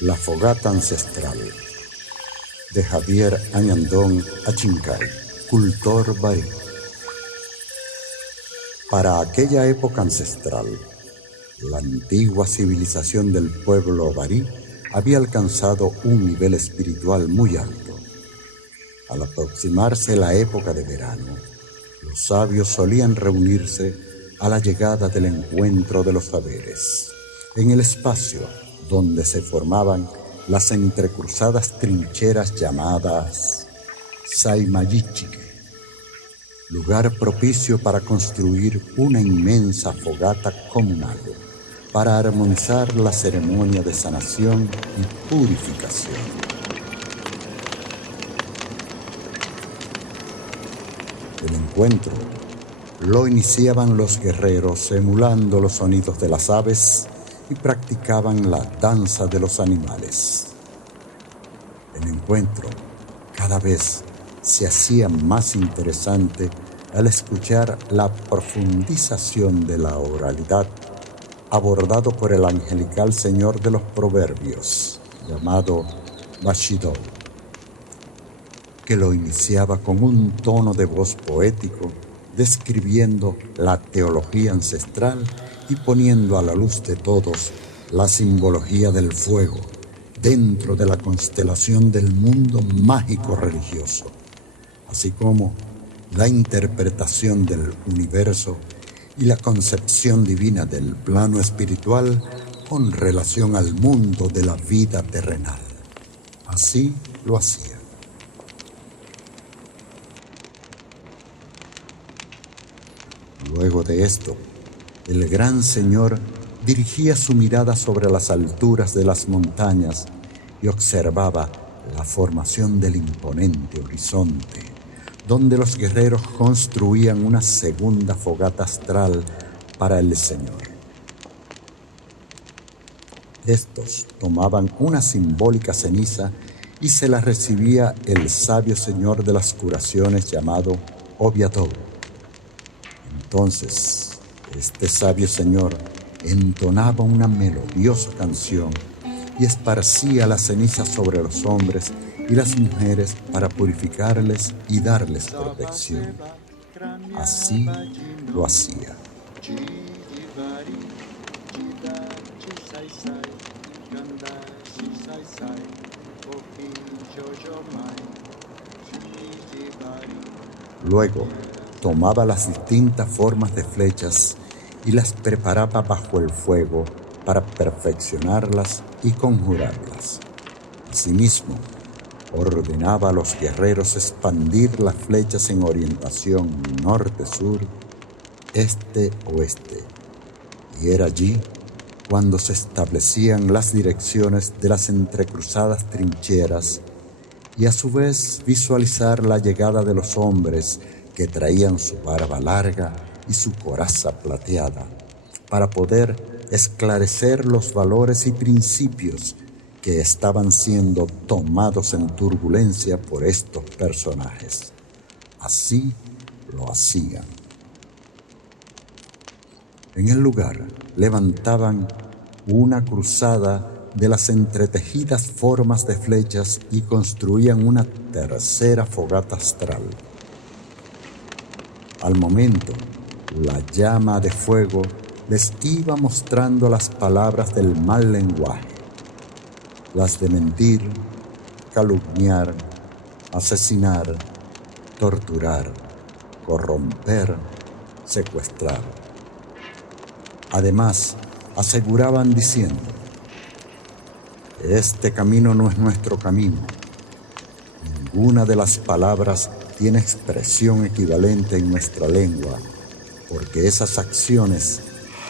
La fogata ancestral, de Javier Añandón Achincay, cultor barí. Para aquella época ancestral, la antigua civilización del pueblo barí había alcanzado un nivel espiritual muy alto. Al aproximarse la época de verano, los sabios solían reunirse a la llegada del encuentro de los saberes, en el espacio donde se formaban las entrecruzadas trincheras llamadas Saymayichique, lugar propicio para construir una inmensa fogata comunal, para armonizar la ceremonia de sanación y purificación. El encuentro lo iniciaban los guerreros emulando los sonidos de las aves y practicaban la danza de los animales. El encuentro cada vez se hacía más interesante al escuchar la profundización de la oralidad abordado por el angelical señor de los proverbios, llamado Bashidou, que lo iniciaba con un tono de voz poético, describiendo la teología ancestral y poniendo a la luz de todos la simbología del fuego dentro de la constelación del mundo mágico religioso, así como la interpretación del universo y la concepción divina del plano espiritual con relación al mundo de la vida terrenal. Así lo hacía. Luego de esto, el gran señor dirigía su mirada sobre las alturas de las montañas y observaba la formación del imponente horizonte, donde los guerreros construían una segunda fogata astral para el señor. Estos tomaban una simbólica ceniza y se la recibía el sabio señor de las curaciones llamado Obiatou. Entonces, este sabio señor entonaba una melodiosa canción y esparcía la ceniza sobre los hombres y las mujeres para purificarles y darles protección. Así lo hacía. Luego, tomaba las distintas formas de flechas y las preparaba bajo el fuego para perfeccionarlas y conjurarlas. Asimismo, ordenaba a los guerreros expandir las flechas en orientación norte-sur, este-oeste, y era allí cuando se establecían las direcciones de las entrecruzadas trincheras y a su vez visualizar la llegada de los hombres que traían su barba larga y su coraza plateada, para poder esclarecer los valores y principios que estaban siendo tomados en turbulencia por estos personajes. Así lo hacían. En el lugar levantaban una cruzada de las entretejidas formas de flechas y construían una tercera fogata astral. Al momento, la llama de fuego les iba mostrando las palabras del mal lenguaje, las de mentir, calumniar, asesinar, torturar, corromper, secuestrar. Además, aseguraban diciendo: este camino no es nuestro camino. Ninguna de las palabras tiene expresión equivalente en nuestra lengua, porque esas acciones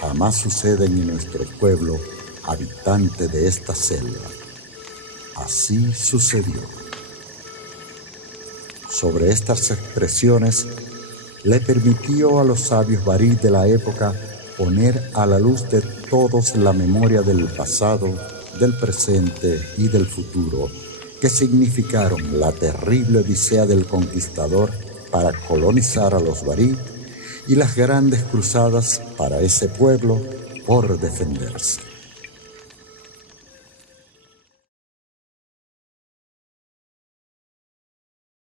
jamás suceden en nuestro pueblo habitante de esta selva. Así sucedió. Sobre estas expresiones le permitió a los sabios barí de la época poner a la luz de todos la memoria del pasado, del presente y del futuro, que significaron la terrible odisea del conquistador para colonizar a los barí y las grandes cruzadas para ese pueblo por defenderse.